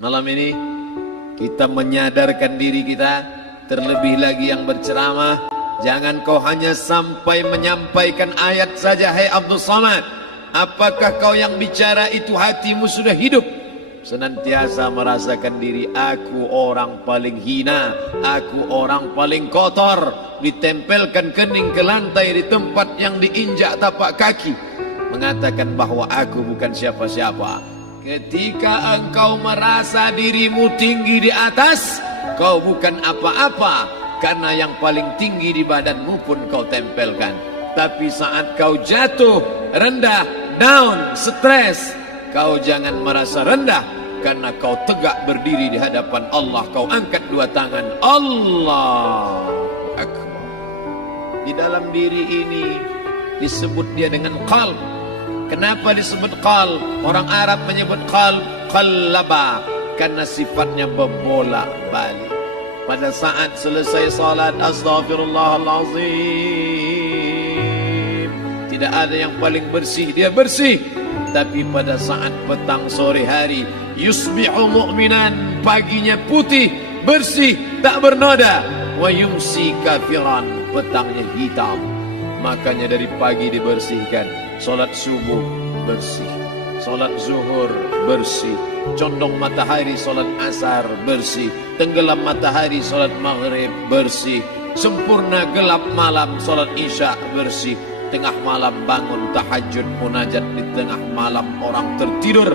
Malam ini kita menyadarkan diri kita, terlebih lagi yang berceramah, jangan kau hanya sampai menyampaikan ayat saja. Hai Abdul Samad, apakah kau yang bicara itu hatimu sudah hidup? Senantiasa merasakan diri, aku orang paling hina, aku orang paling kotor, ditempelkan kening ke lantai di tempat yang diinjak tapak kaki, mengatakan bahwa aku bukan siapa-siapa. Ketika engkau merasa dirimu tinggi di atas, kau bukan apa-apa, karena yang paling tinggi di badanmu pun kau tempelkan. Tapi saat kau jatuh, rendah, down, stres, kau jangan merasa rendah, karena kau tegak berdiri di hadapan Allah. Kau angkat dua tangan, Allah Akbar. Di dalam diri ini disebut dia dengan qalb. Kenapa disebut qalb? Orang Arab menyebut qalb qallaba, karena sifatnya berbolak-balik. Pada saat selesai salat, astaghfirullahalazim, tidak ada yang paling bersih, dia bersih. Tapi pada saat petang sore hari, yusbihu mu'minan, paginya putih, bersih, tak bernoda. Wa yumsi kafiran, petangnya hitam. Makanya dari pagi dibersihkan. Solat subuh bersih, solat zuhur bersih, condong matahari solat asar bersih, tenggelam matahari solat maghrib bersih, sempurna gelap malam solat isya bersih, tengah malam bangun tahajud munajat, di tengah malam orang tertidur.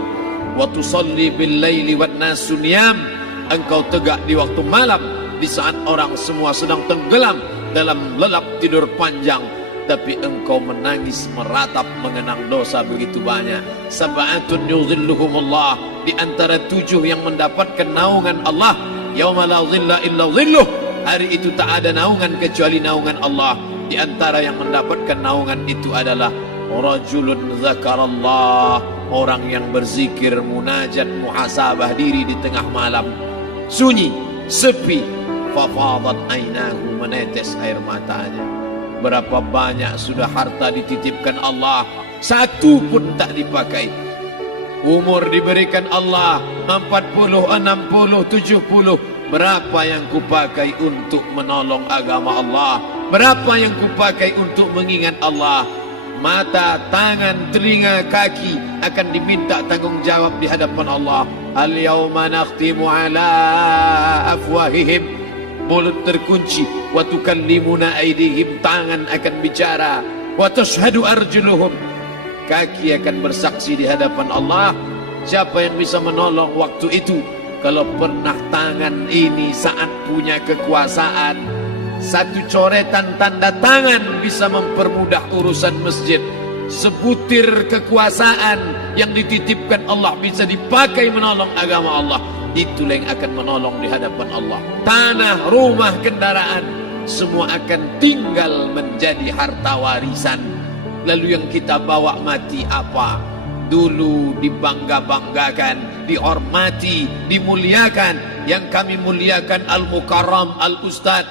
Wa tusalli bil laili wan nasu niyam, engkau tegak di waktu malam di saat orang semua sedang tenggelam dalam lelap tidur panjang, tapi engkau menangis meratap mengenang dosa begitu banyak. Sab'atun yuzilluhumullah, di antara 7 yang mendapatkan naungan Allah. Yauma la zilla illa zilluh, hari itu tak ada naungan kecuali naungan Allah. Di antara yang mendapatkan naungan itu adalah rajulun zakarallah, orang yang berzikir, munajat, muhasabah diri di tengah malam, sunyi, sepi, fafadat ainahu, menetes air matanya. Berapa banyak sudah harta dititipkan Allah, satu pun tak dipakai. Umur diberikan Allah 40, 60, 70. Berapa yang kupakai untuk menolong agama Allah? Berapa yang kupakai untuk mengingat Allah? Mata, tangan, telinga, kaki akan diminta tanggung jawab di hadapan Allah. Al-yawma nakhtimu ala afwahihim, mulut terkunci. Wa tukallimuna aydihim, tangan akan bicara. Wa tashhadu arjuluhum, kaki akan bersaksi di hadapan Allah. Siapa yang bisa menolong waktu itu? Kalau pernah tangan ini saat punya kekuasaan, satu coretan tanda tangan bisa mempermudah urusan masjid. Sebutir kekuasaan yang dititipkan Allah bisa dipakai menolong agama Allah. Itulah yang akan menolong di hadapan Allah. Tanah, rumah, kendaraan, semua akan tinggal menjadi harta warisan. Lalu yang kita bawa mati apa? Dulu dibangga-banggakan, dihormati, dimuliakan. Yang kami muliakan al-mukarram, al-ustad.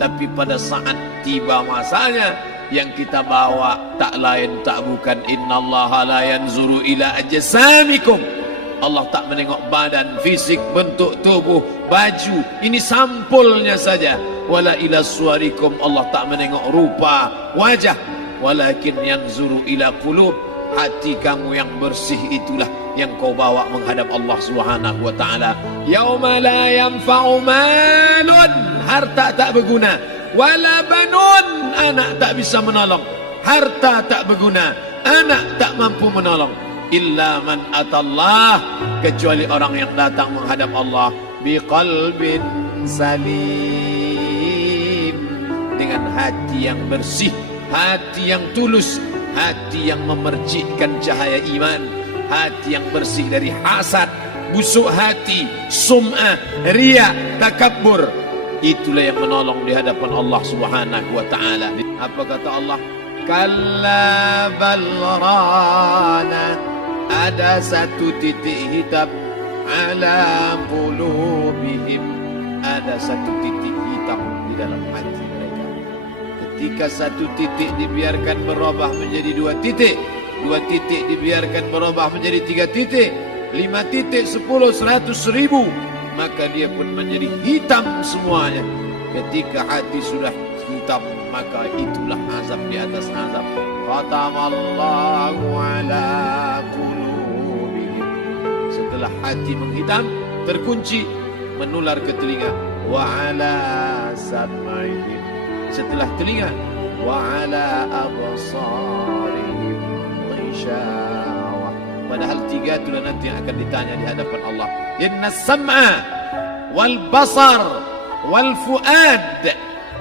Tapi pada saat tiba masanya, yang kita bawa tak lain tak bukan innallaha la yanzuru ila ajsamikum. Allah tak menengok badan, fisik, bentuk tubuh, baju. Ini sampulnya saja. Wala ila suwarikum, Allah tak menengok rupa, wajah. Walakin yanzuru ila qulub, hati kamu yang bersih itulah yang kau bawa menghadap Allah Subhanahu wa taala. Yauma la yanfa'u malun, harta tak berguna. Wala banun, anak tak bisa menolong. Harta tak berguna, anak tak mampu menolong. Illa man atallah, kecuali orang yang datang menghadap Allah biqalbin salim, dengan hati yang bersih, hati yang tulus, hati yang memercikkan cahaya iman, hati yang bersih dari hasad, busuk hati, sum'ah, riya, takabbur. Itulah yang menolong di hadapan Allah Subhanahu wa taala. Apa kata Allah? Kalla bal rana, ada satu titik hitam, ala qulubihim, ada satu titik hitam di dalam hati mereka. Ketika satu titik dibiarkan berubah menjadi 2 titik, 2 titik dibiarkan berubah menjadi 3 titik, 5 titik, 10, 100, 1000, maka dia pun menjadi hitam semuanya. Ketika hati sudah hitam, maka itulah azab di atas azab. Khatamallahu ala qulubihim. Setelah hati menghitam, terkunci, menular ke telinga. Wa ala sam'ihim. Setelah telinga, wa ala absarihim ghishawah. Padahal 3 itulah nanti yang akan ditanya di hadapan Allah. Inna sam'a wal basar wal fuad.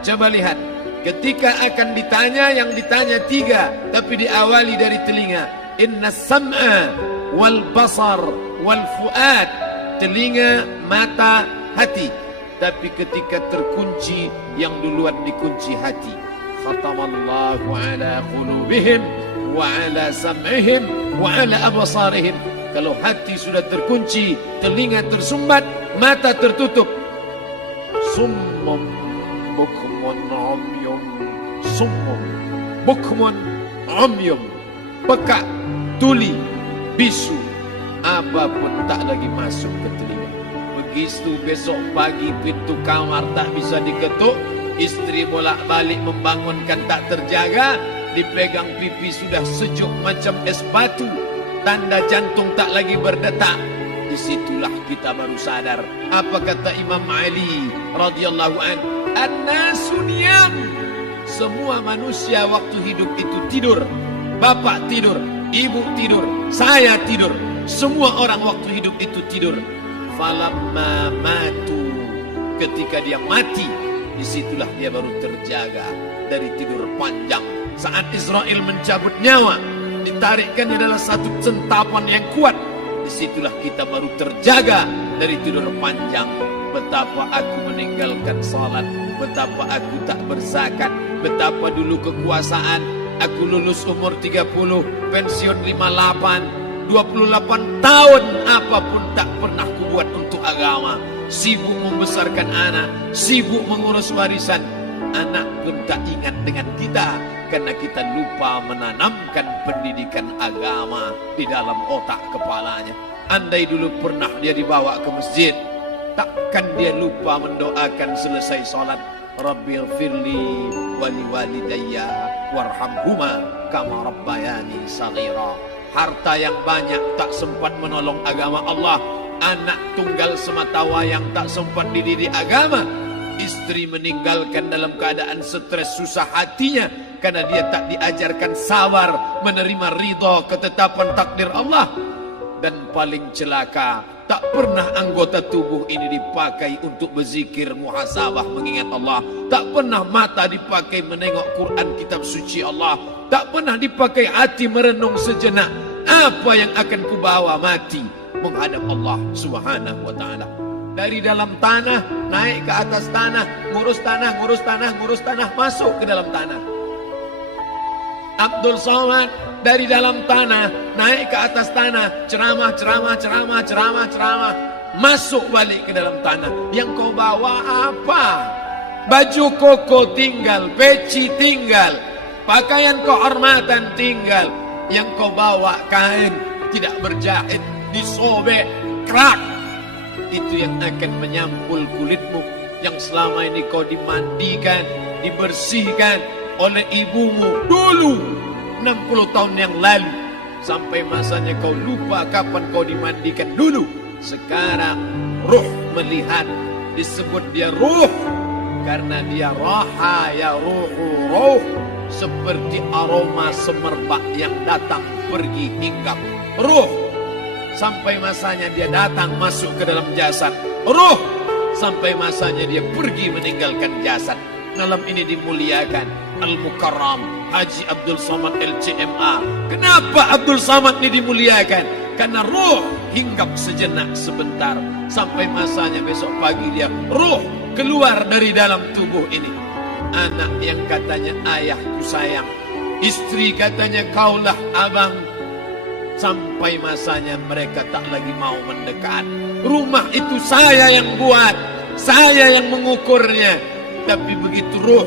Coba lihat, ketika akan ditanya, yang ditanya 3, tapi diawali dari telinga. Inna sam'a wal basar wal fuad. Telinga, mata, hati. Tapi ketika terkunci, yang duluan dikunci hati. Khatamallahu ala qulubihim wa ala sam'ihim wa ala absarihim. Kalau hati sudah terkunci, telinga tersumbat, mata tertutup. Summum bukmun umyum. Summum bukmun umyum. Pekak, tuli, bisu, apapun tak lagi masuk ke telinga. Begitu besok pagi pintu kamar tak bisa diketuk, istri bolak-balik membangunkan tak terjaga, dipegang pipi sudah sejuk macam es batu, tanda jantung tak lagi berdetak. Disitulah kita baru sadar apa kata Imam Ali radhiyallahu anhu, an-nasu niyam. Semua manusia waktu hidup itu tidur. Bapak tidur, ibu tidur, saya tidur, semua orang waktu hidup itu tidur. Falamma matu, ketika dia mati, disitulah dia baru terjaga dari tidur panjang. Saat Israel mencabut nyawa, ditarikkan adalah satu centapan yang kuat. Disitulah kita baru terjaga dari tidur panjang. Betapa aku meninggalkan salat, betapa aku tak berzakat, betapa dulu kekuasaan. Aku lulus umur 30, pensiun 58, 28 tahun, apapun tak pernah kubuat untuk agama. Sibuk membesarkan anak, sibuk mengurus warisan. Anak pun tak ingat dengan kita, karena kita lupa menanamkan pendidikan agama di dalam otak kepalanya. Andai dulu pernah dia dibawa ke masjid, takkan dia lupa mendoakan selesai sholat, Rabbighfirli wali walidayya warhamhuma kama rabbayani saghira. Harta yang banyak tak sempat menolong agama Allah. Anak tunggal semata wayang tak sempat dididik agama. Istri meninggalkan dalam keadaan stres susah hatinya karena dia tak diajarkan sabar menerima ridha ketetapan takdir Allah. Dan paling celaka, tak pernah anggota tubuh ini dipakai untuk berzikir, muhasabah, mengingat Allah. Tak pernah mata dipakai menengok Quran, kitab suci Allah. Tak pernah dipakai hati merenung sejenak. Apa yang akan kubawa mati menghadap Allah subhanahu wa ta'ala. Dari dalam tanah, naik ke atas tanah, ngurus tanah, ngurus tanah, ngurus tanah, masuk ke dalam tanah. Abdul Somad dari dalam tanah, naik ke atas tanah, ceramah, ceramah, ceramah, ceramah, ceramah, masuk balik ke dalam tanah. Yang kau bawa apa? Baju koko tinggal, peci tinggal, pakaian kehormatan tinggal. Yang kau bawa kain tidak berjahit, disobek, kerak. Itu yang akan menyampul kulitmu, yang selama ini kau dimandikan, dibersihkan oleh ibumu dulu 60 tahun yang lalu. Sampai masanya kau lupa kapan kau dimandikan dulu. Sekarang ruh melihat, disebut dia ruh karena dia raha ya ruhu ruh, seperti aroma semerbak yang datang pergi hinggap. Ruh sampai masanya dia datang masuk ke dalam jasad. Ruh sampai masanya dia pergi meninggalkan jasad. Malam ini dimuliakan Al-Mukarram Haji Abdul Somad LCMA. Kenapa Abdul Somad ini dimuliakan? Karena ruh hinggap sejenak sebentar, sampai masanya besok pagi dia ruh keluar dari dalam tubuh ini. Anak yang katanya ayahku sayang, istri katanya kaulah abang, sampai masanya mereka tak lagi mau mendekat. Rumah itu saya yang buat, saya yang mengukurnya. Tapi begitu ruh